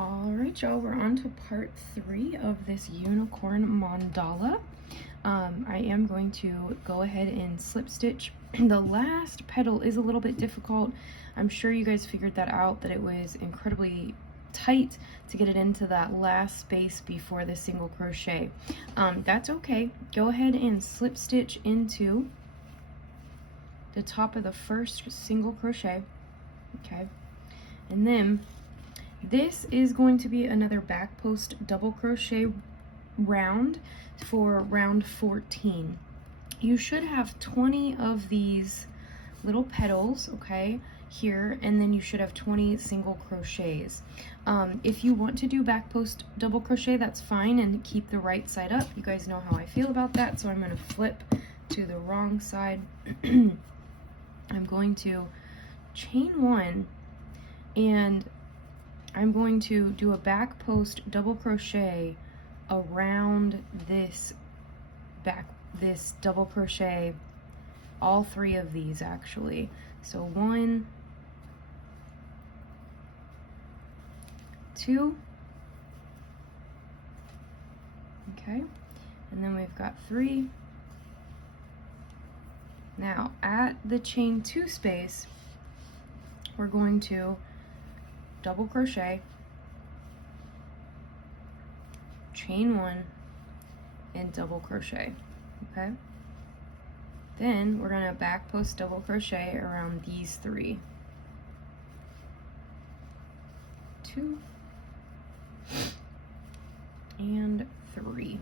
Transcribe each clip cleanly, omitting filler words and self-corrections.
All right, y'all, we're on to part 3 of this unicorn mandala. I am going to go ahead and slip stitch. The last petal is a little bit difficult. I'm sure you guys figured that out, that it was incredibly tight to get it into that last space before the single crochet. That's okay. Go ahead and slip stitch into the top of the first single crochet, okay? And then this is going to be another back post double crochet round for round 14. You should have 20 of these little petals, okay, here, and then you should have 20 single crochets. If you want to do back post double crochet, that's fine, and keep the right side up. You guys know how I feel about that, so I'm going to flip to the wrong side. I'm going to chain 1, and I'm going to do a back post double crochet around this double crochet, all 3 of these actually. So 1, 2, okay, and then we've got 3. Now at the chain 2 space, we're going to double crochet, chain 1, and double crochet, okay? Then we're going to back post double crochet around these 3. 2 and 3.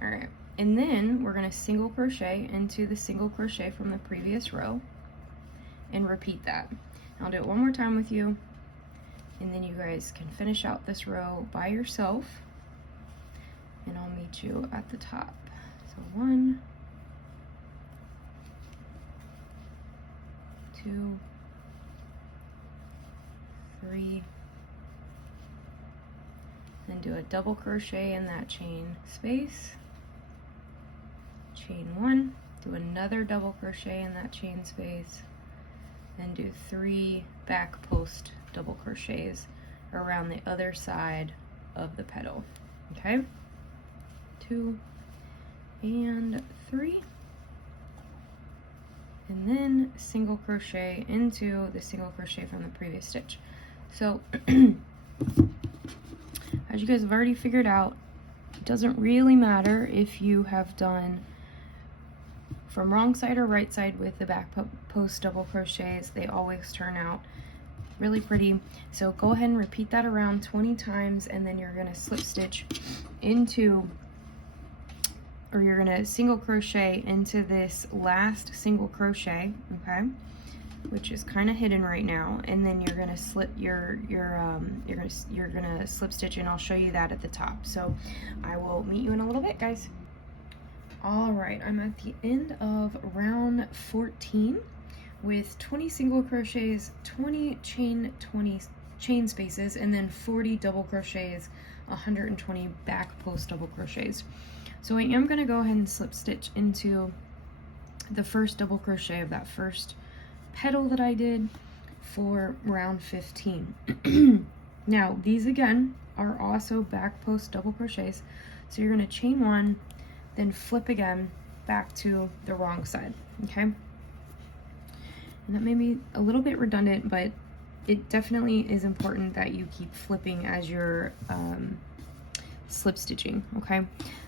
All right, and then we're going to single crochet into the single crochet from the previous row and repeat that. I'll do it one more time with you, and then you guys can finish out this row by yourself, and I'll meet you at the top. So 1, 2, 3, then do a double crochet in that chain space, chain 1, do another double crochet in that chain space, and do 3 back post double crochets around the other side of the petal, okay? 2 and 3, and then single crochet into the single crochet from the previous stitch. So as you guys have already figured out, it doesn't really matter if you have done from wrong side or right side with the back post double crochets. They always turn out really pretty. So go ahead and repeat that around 20 times, and then you're going to slip stitch into, or you're going to single crochet into this last single crochet, okay, which is kind of hidden right now, and then you're going to slip you're going to slip stitch, and I'll show you that at the top. So I will meet you in a little bit, guys. All right, I'm at the end of round 14 with 20 single crochets, 20 chain spaces, and then 40 double crochets, 120 back post double crochets. So I am going to go ahead and slip stitch into the first double crochet of that first petal that I did for round 15. Now these again are also back post double crochets, so you're going to chain 1, then flip again back to the wrong side, okay? And that may be a little bit redundant, but it definitely is important that you keep flipping as you're slip stitching, okay?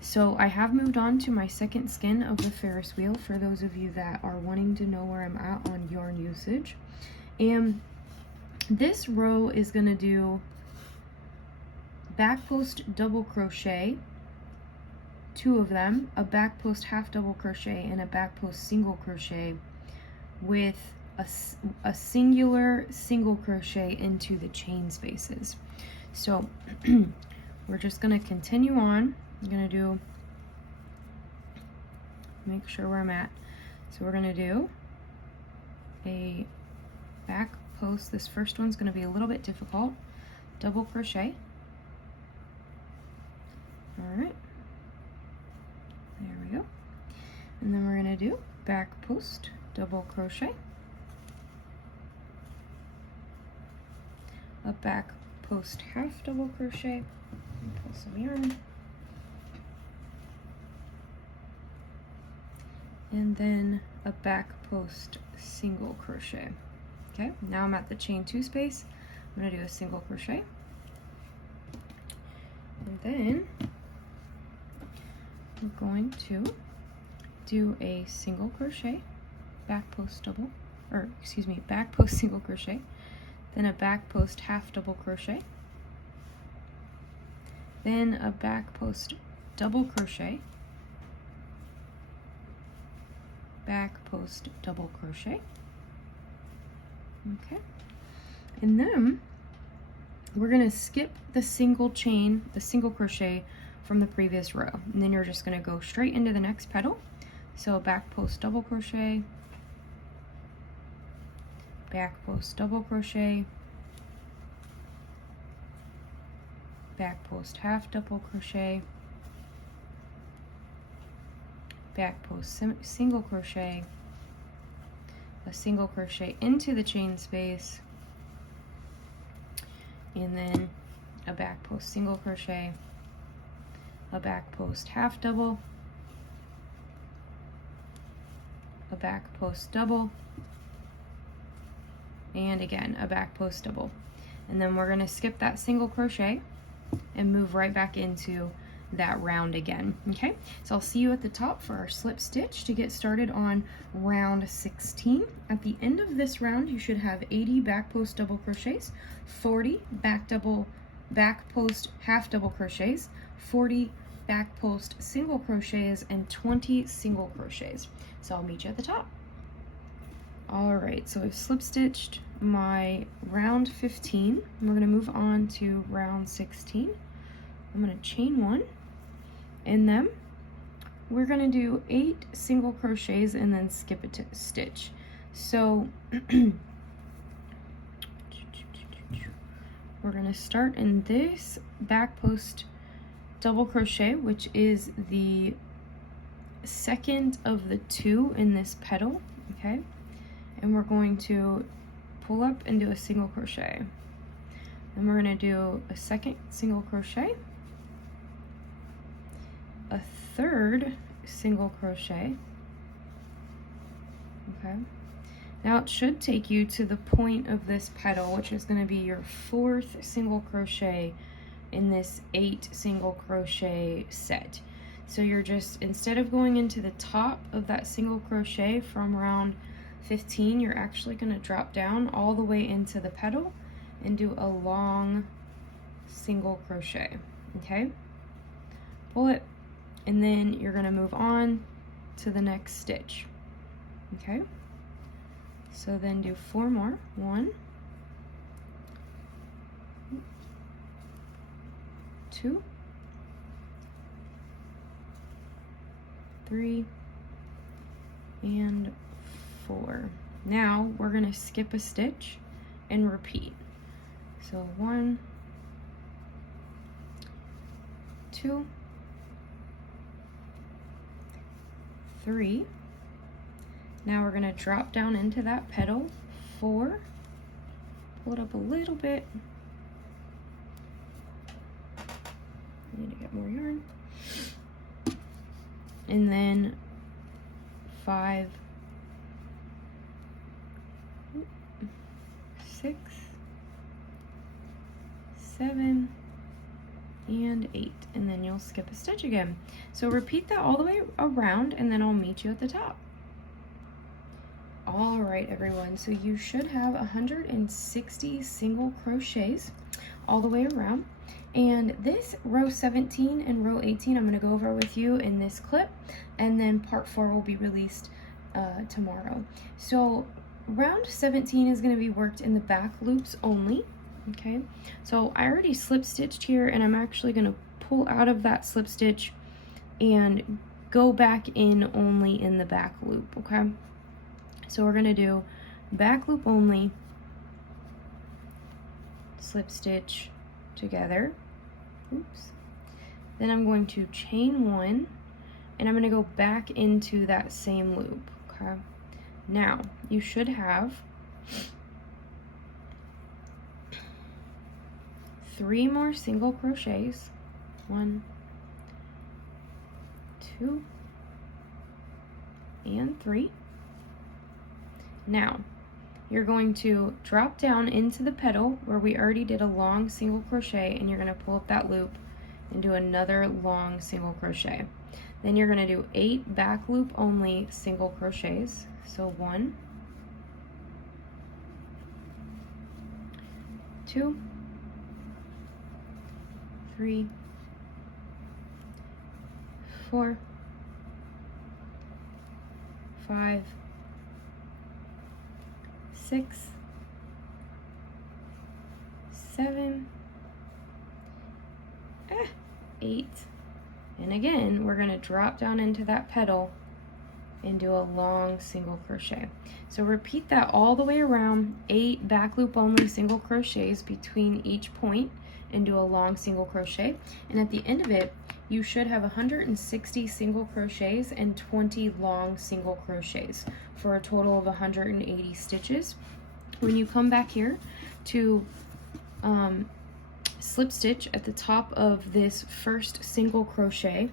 So I have moved on to my second skin of the Ferris wheel for those of you that are wanting to know where I'm at on yarn usage. And this row is gonna do back post double crochet, 2 of them, a back post half double crochet, and a back post single crochet with a singular single crochet into the chain spaces. So we're just going to continue on. I'm going to do, make sure where I'm at. So we're going to do a back post. This first one's going to be a little bit difficult. Double crochet. All right. There we go. And then we're going to do back post double crochet, a back post half double crochet, pull some yarn, and then a back post single crochet. Okay, now I'm at the chain 2 space. I'm going to do a single crochet, and then we're going to do a single crochet, back post double, or excuse me, back post single crochet, then a back post half double crochet, then a back post double crochet, back post double crochet. Okay, and then we're going to skip the single chain, the single crochet from the previous row, and then you're just going to go straight into the next petal. So back post double crochet, back post double crochet, back post half double crochet, back post single crochet, a single crochet into the chain space, and then a back post single crochet, a back post half double, a back post double, and again a back post double. And then we're going to skip that single crochet and move right back into that round again. Okay, so I'll see you at the top for our slip stitch to get started on round 16. At the end of this round you should have 80 back post double crochets, 40 back post half double crochets, 40 back post single crochets, and 20 single crochets. So I'll meet you at the top. All right, so I've slip stitched my round 15. We're going to move on to round 16. I'm going to chain 1, and then we're going to do 8 single crochets and then skip a stitch. So we're going to start in this back post double crochet, which is the second of the 2 in this petal. Okay, and we're going to pull up and do a single crochet, and we're going to do a second single crochet, a third single crochet. Okay, now it should take you to the point of this petal, which is going to be your 4th single crochet in this 8 single crochet set. So you're just, instead of going into the top of that single crochet from round 15, you're actually going to drop down all the way into the petal and do a long single crochet. Okay, pull it, and then you're going to move on to the next stitch. Okay, so then do 4 more. 1, 2, 3, and 4. Now we're going to skip a stitch and repeat. So 1, 2, 3. Now we're going to drop down into that petal. 4, pull it up a little bit. I need to get more yarn. And then 5, 6, 7, and 8, and then you'll skip a stitch again. So repeat that all the way around, and then I'll meet you at the top. All right, everyone, so you should have 160 single crochets all the way around. And this row 17 and row 18 I'm going to go over with you in this clip, and then part 4 will be released tomorrow. So round 17 is going to be worked in the back loops only. Okay, so I already slip stitched here, and I'm actually going to pull out of that slip stitch and go back in only in the back loop. Okay, so we're going to do back loop only, slip stitch together, oops, then I'm going to chain 1, and I'm going to go back into that same loop. Okay, now you should have 3 more single crochets. 1, 2, and 3. Now you're going to drop down into the petal where we already did a long single crochet, and you're going to pull up that loop and do another long single crochet. Then you're going to do 8 back loop only single crochets. So 1, 2, 3, 4, 5, 6, 7, 8, and again we're going to drop down into that petal and do a long single crochet. So repeat that all the way around, 8 back loop only single crochets between each point, and do a long single crochet, and at the end of it you should have 160 single crochets and 20 long single crochets for a total of 180 stitches. When you come back here to slip stitch at the top of this first single crochet,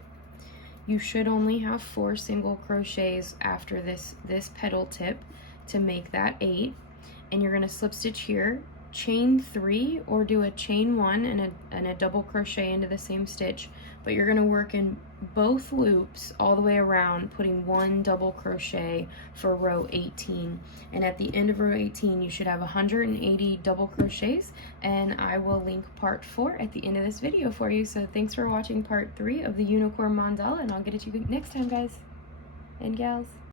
you should only have 4 single crochets after this petal tip to make that 8, and you're going to slip stitch here, chain 3 or do a chain 1 and a double crochet into the same stitch, but you're going to work in both loops all the way around, putting 1 double crochet for row 18, and at the end of row 18 you should have 180 double crochets, and I will link part 4 at the end of this video for you. So thanks for watching part 3 of the unicorn mandala, and I'll get it to you next time, guys and gals.